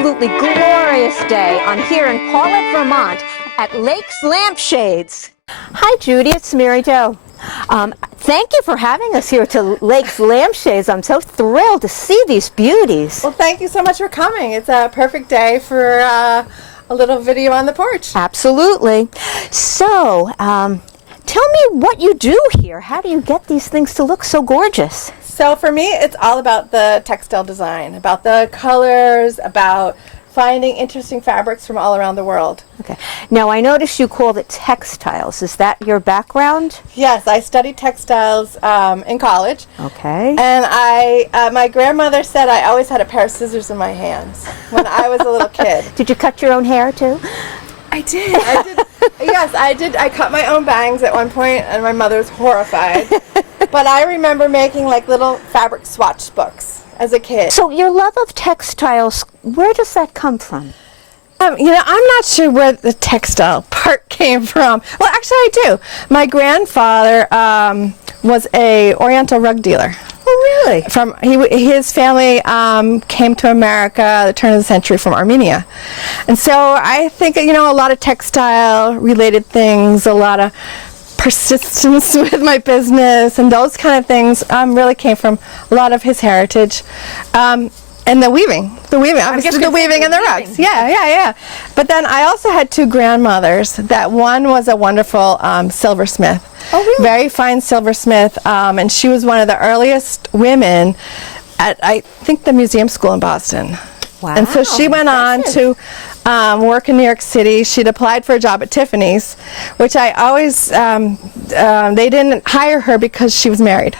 absolutely glorious day. I'm here in Paulet, Vermont at Lake's Lampshades. Hi Judy, it's Mary Jo. Thank you for having us here to Lake's Lampshades. I'm so thrilled to see these beauties. Well, thank you so much for coming. It's a perfect day for a little video on the porch. Absolutely. So, tell me what you do here. How do you get these things to look so gorgeous? So for me, it's all about the textile design, about the colors, about finding interesting fabrics from all around the world. Okay. Now, I noticed you called it textiles. Is that your background? Yes, I studied textiles in college. Okay. And my grandmother said I always had a pair of scissors in my hands when I was a little kid. Did you cut your own hair too? I did. Yes, I did. I cut my own bangs at one point, and my mother was horrified. But I remember making like little fabric swatch books as a kid. So your love of textiles, where does that come from? I'm not sure where the textile part came from. Well, actually, I do. My grandfather was a Oriental rug dealer. Oh, really? His family came to America at the turn of the century from Armenia. And so I think, a lot of textile-related things, a lot of persistence with my business, and those kind of things really came from a lot of his heritage. And the weaving, obviously the weaving and the rugs. Yeah. But then I also had two grandmothers. That one was a wonderful silversmith. Oh, really? Very fine silversmith, and she was one of the earliest women at, I think, the museum school in Boston. Wow. And so she went on to work in New York City. She'd applied for a job at Tiffany's, which I always, they didn't hire her because she was married.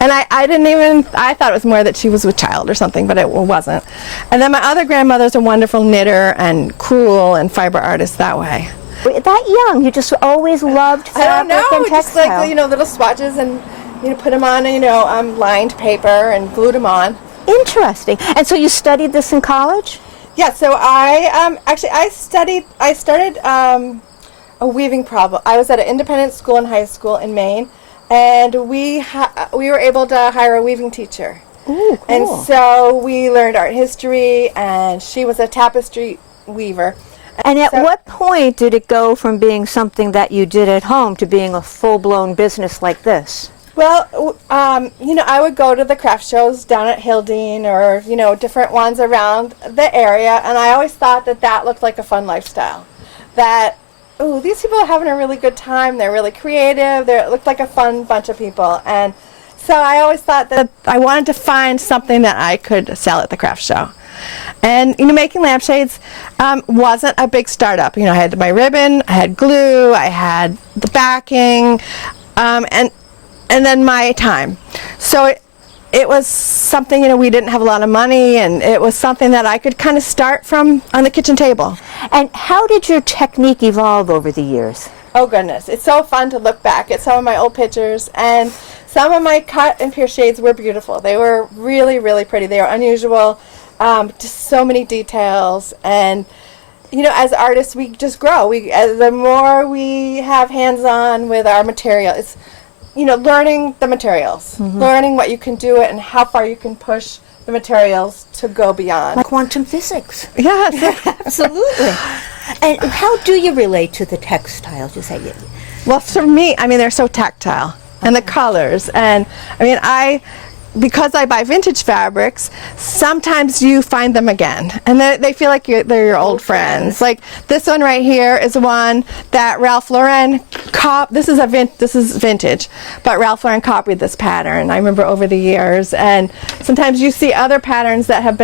And I thought it was more that she was with child or something, but it wasn't. And then my other grandmother's a wonderful knitter and crewel and fiber artist that way. That young, you just always loved fabric and textile. Just like, little swatches and, put them on, lined paper and glued them on. Interesting. And so you studied this in college? Yeah, so I started a weaving problem. I was at an independent school in high school in Maine, and we were able to hire a weaving teacher. Ooh, cool. And so we learned art history, and she was a tapestry weaver. And at what point did it go from being something that you did at home to being a full-blown business like this? Well, I would go to the craft shows down at Hildene or, different ones around the area, and I always thought that looked like a fun lifestyle. That, these people are having a really good time, they're really creative, it looked like a fun bunch of people. And so I always thought that I wanted to find something that I could sell at the craft show. And, making lampshades wasn't a big startup. I had my ribbon, I had glue, I had the backing, and then my time. So it was something, we didn't have a lot of money, and it was something that I could kind of start from on the kitchen table. And how did your technique evolve over the years? Oh goodness, it's so fun to look back at some of my old pictures, and some of my cut and pierce shades were beautiful. They were really, really pretty. They were unusual, just so many details, and as artists, we just grow. The more we have hands-on with our material, it's learning the materials, learning what you can do it and how far you can push the materials to go beyond. Like quantum physics. Yes. Absolutely. And how do you relate to the textiles? You say Well, for me, they're so tactile, and the colors, and because I buy vintage fabrics, sometimes you find them again, and they feel like they're your old friends. Like this one right here is one that Ralph Lauren this is vintage, but Ralph Lauren copied this pattern. I remember over the years, and sometimes you see other patterns that have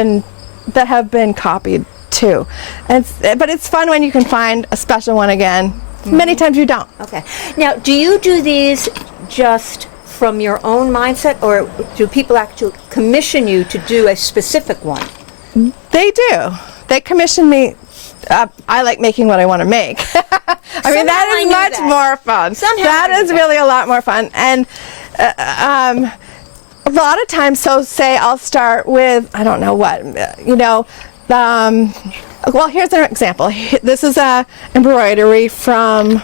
been copied too. But it's fun when you can find a special one again. Many times you don't. Okay. Now, do you do these just from your own mindset, or do people actually commission you to do a specific one? They do. They commission me. I like making what I want to make. That is much more fun. That is really a lot more fun. And a lot of times, so say I'll start with, I don't know what, well, here's an example. This is a embroidery from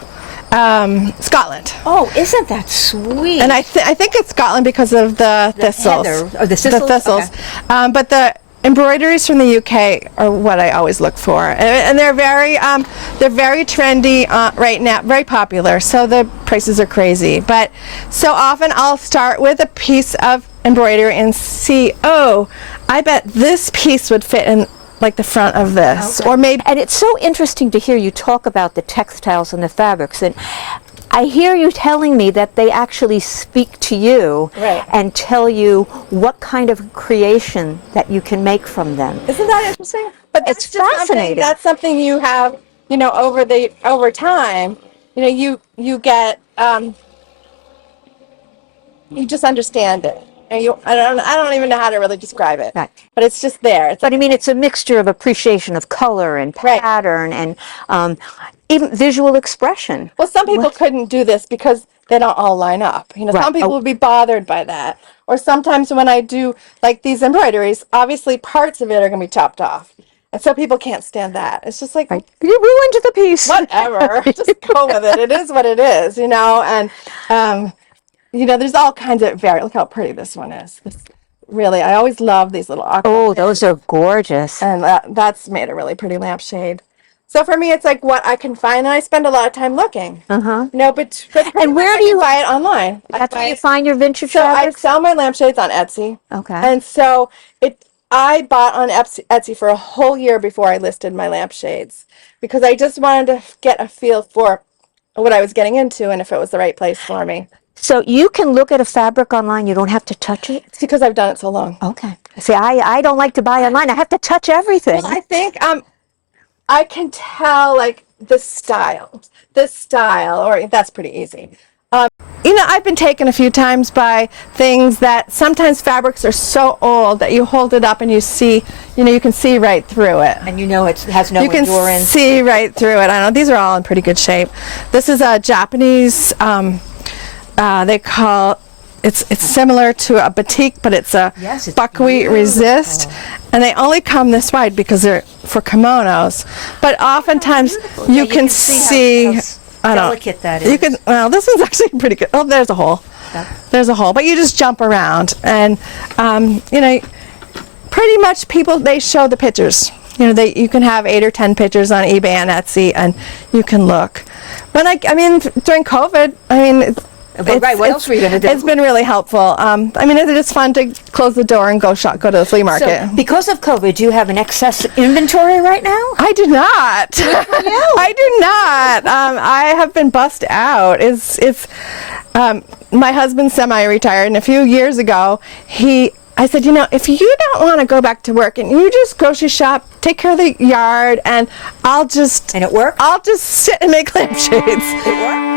Scotland. Oh, isn't that sweet? And I think it's Scotland because of the thistles. Heather, or the thistles? The thistles. Okay. But embroideries from the UK are what I always look for, and they're very trendy right now, very popular. So the prices are crazy, but so often I'll start with a piece of embroidery and see, oh, I bet this piece would fit in like the front of this, or maybe. And it's so interesting to hear you talk about the textiles and the fabrics, and I hear you telling me that they actually speak to you and tell you what kind of creation that you can make from them. Isn't that interesting? But that's It's just fascinating. That's something you have, over time. You get, you just understand it. And I don't even know how to really describe it. Right. But it's just there. But I mean, it's a mixture of appreciation of color and pattern and even visual expression. Well, some people couldn't do this because they don't all line up. Some people would be bothered by that. Or sometimes when I do like these embroideries, obviously parts of it are going to be chopped off. And so people can't stand that. It's just like, You ruined the piece. whatever, just go with it. It is what it is, and there's all kinds of look how pretty this one is. Really, I always love these little aqua Oh, those are gorgeous. and that's made a really pretty lampshade. So for me, it's like what I can find, and I spend a lot of time looking. But And where do you buy it online? That's where you find your vintage So I fabrics? sell my lampshades on Etsy. Okay. And so I bought on Etsy for a whole year before I listed my lampshades, because I just wanted to get a feel for what I was getting into and if it was the right place for me. So you can look at a fabric online, you don't have to touch it? It's because I've done it so long. Okay. See, I don't like to buy online. I have to touch everything. Well, I think I can tell like this style, or that's pretty easy. I've been taken a few times by things that sometimes fabrics are so old that you hold it up and you see, you can see right through it. And it has no You can endurance. see right through it. I know these are all in pretty good shape. This is a Japanese. They call it's similar to a batik, but it's a buckwheat resist, and they only come this wide because they're for kimonos. But oftentimes you can see how delicate that is. Well, this one's actually pretty good. Oh, there's a hole. There's a hole, but you just jump around, and pretty much they show the pictures. You can have 8 or 10 pictures on eBay and Etsy, and you can look. When during COVID, what else were you going to do? It's been really helpful. It's fun to close the door and go to the flea market. So, because of COVID, do you have an excess inventory right now? I do not. I do not. I have been bussed out. My husband's semi-retired, and a few years ago, I said, if you don't want to go back to work and you just grocery shop, take care of the yard, and And it worked? I'll just sit and make lampshades. It worked?